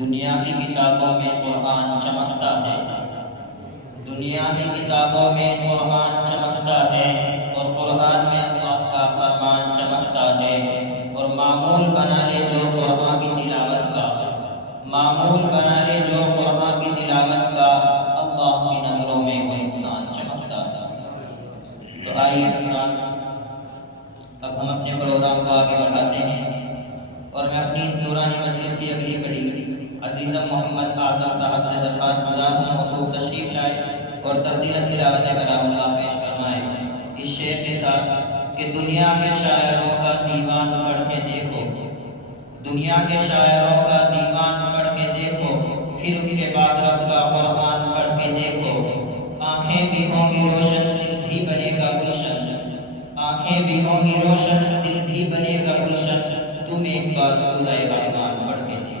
दुनिया की किताबों में कुरान चमकता है, दुनिया की किताबों में कुरान चमकता है और कुरान में अल्लाह का फरमान चमकता है। और मामूल बना ले जो कुरान की तिलावत का, मामूल बना ले जो कुरान की तिलावत का, अल्लाह की नजरों में वो इंसान चमकता है। तो आइए अब हम अपने प्रोग्राम को आगे बढ़ाते हैं और मैं अपनी इस नूरानी मजलिस की अगली कड़ी अजीज़म मोहम्मद आज़म साहब से दरख्वास्त गुजार हूँ मौसूफ तशरीफ लाए और तरतीलन तिलावत कलामुल्लाह पेश फरमाए इस शेर के साथ कि दुनिया के शायरों का दीवान पढ़ के देखो, दुनिया के शायरों का दीवान पढ़ के देखो, फिर उसके बाद रब का कुरान पढ़ के देखो। आंखें भी होंगी रोशन, दिल भी बनेगा गुलशन, आंखें भी होंगी रोशन, दिल भी बनेगा गुलशन। तुम एक बार सूरह रहमान पढ़ के देखो।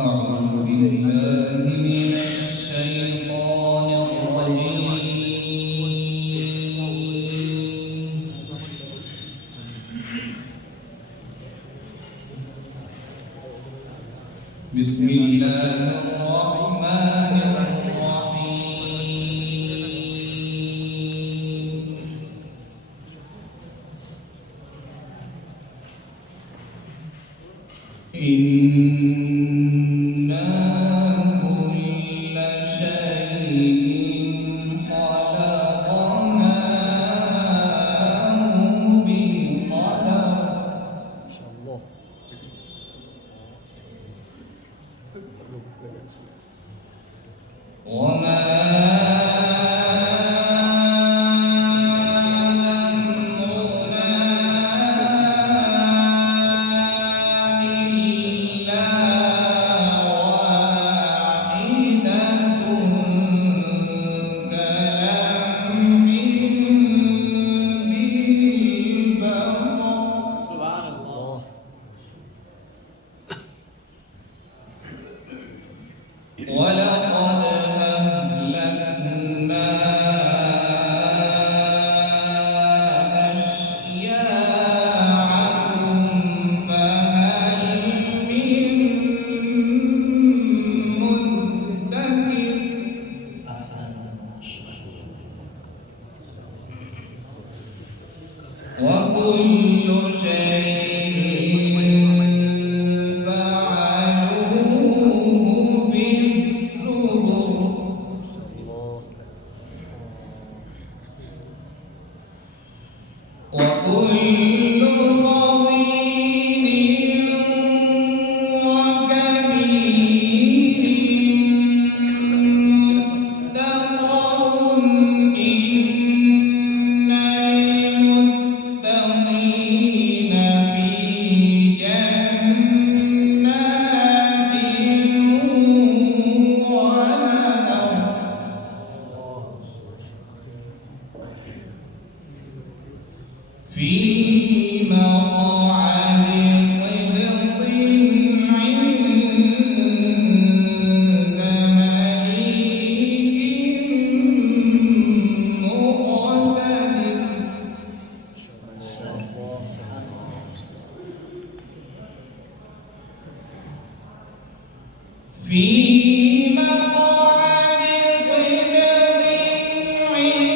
أعوذ بالله من الشيطان الرجيم. بسم الله الرحمن الرحيم. إنا كل شيء خلقناه بقدر. ما شاء الله. وما ولقد أهلكنا أشياعكم فهل من مدكر. وكل شيء فعلوه في الزبر. وكل صغير وكبير مستقر. إن المتقين في جنات ونهر. في مقعد صدق عند مليك مقتدر. في مقعد صدق عند مليك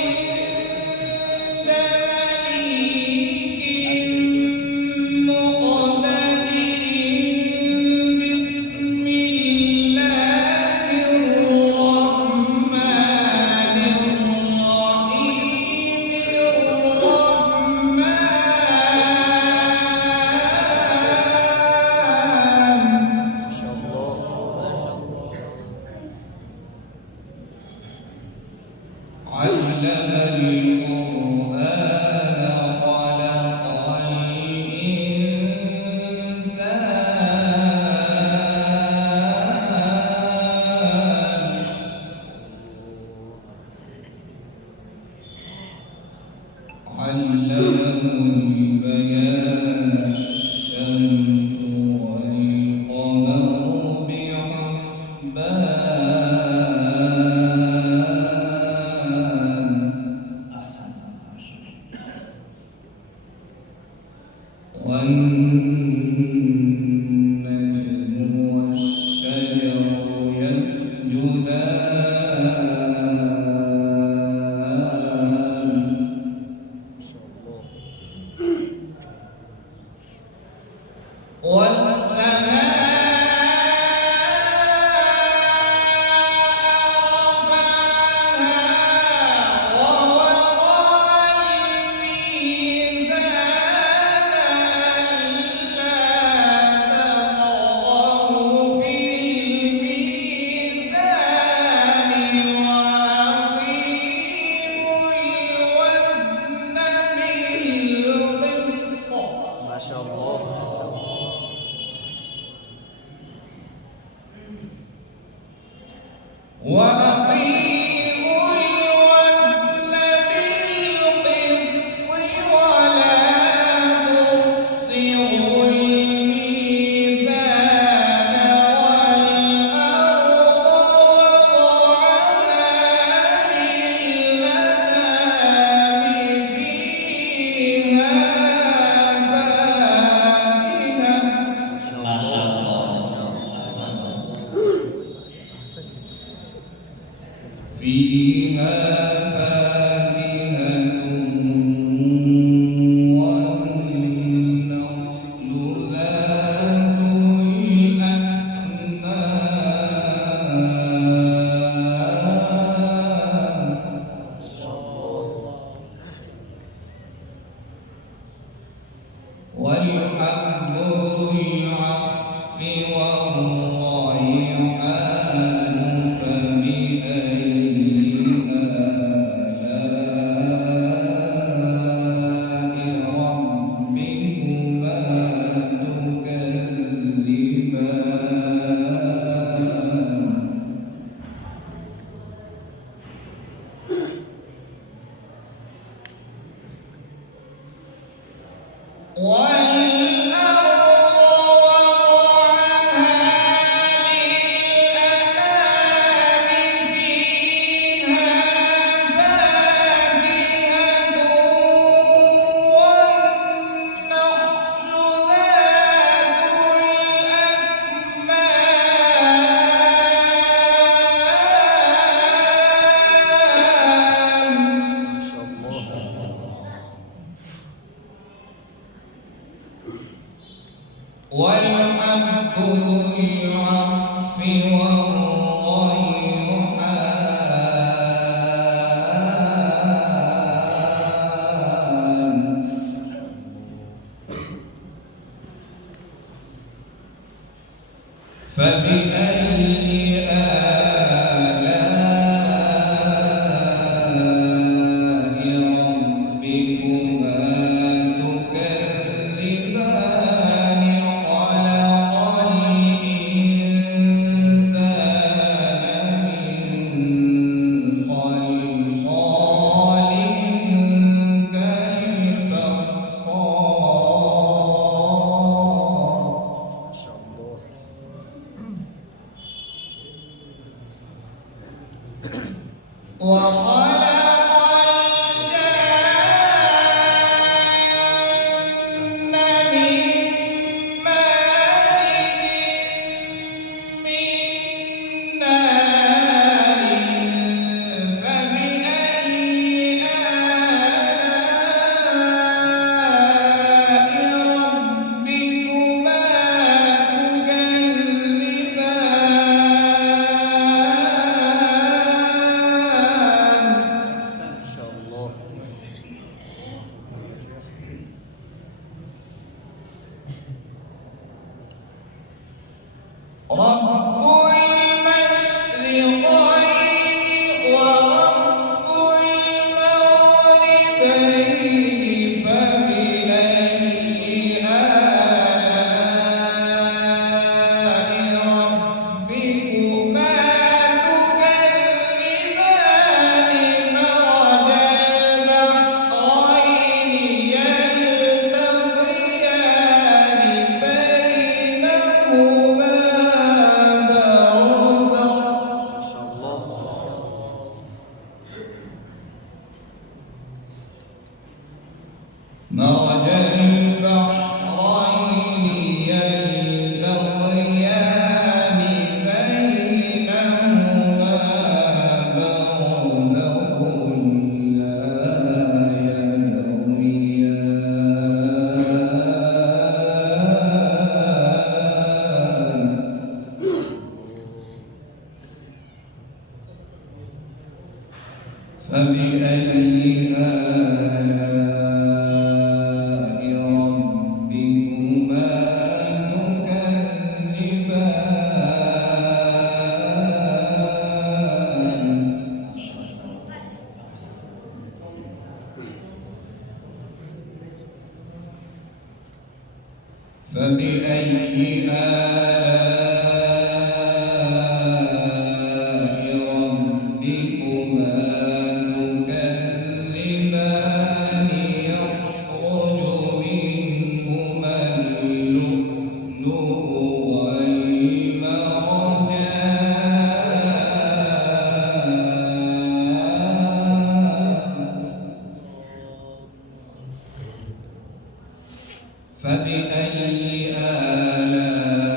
مقتدر. بسم الله الرحمن الرحيم. علم القرآن خلق الإنسان. علمه البيان. الشمس والقمر بحسبان. فبأي آلاء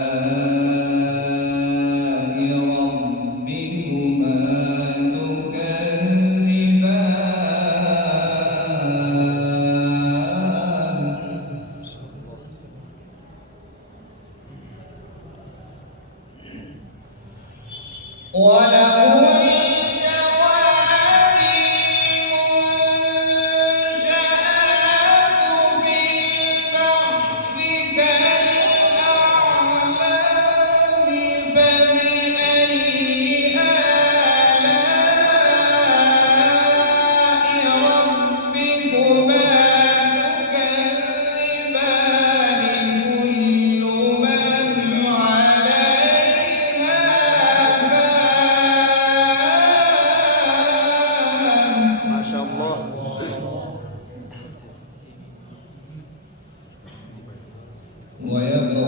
ويبقى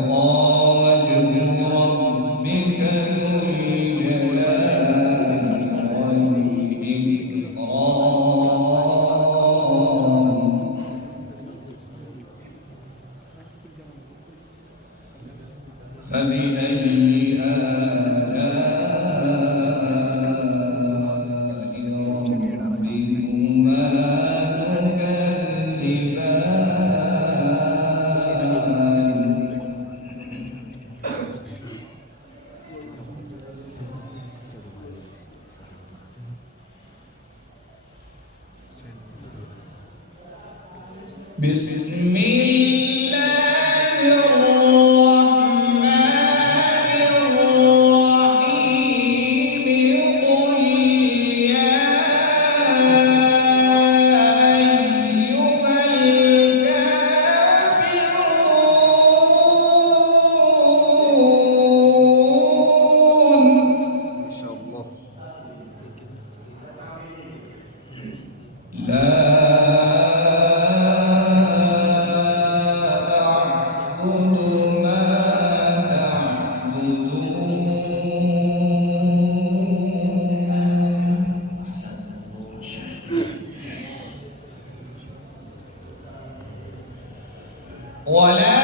وجه ربك ذو الجلال والإكرام فبأي آلاء ربكما تكذبان بسم الله الرحمن الرحيم قل يا أيها الكافرون ما شاء الله. لا أعبد ما تعبدون ولا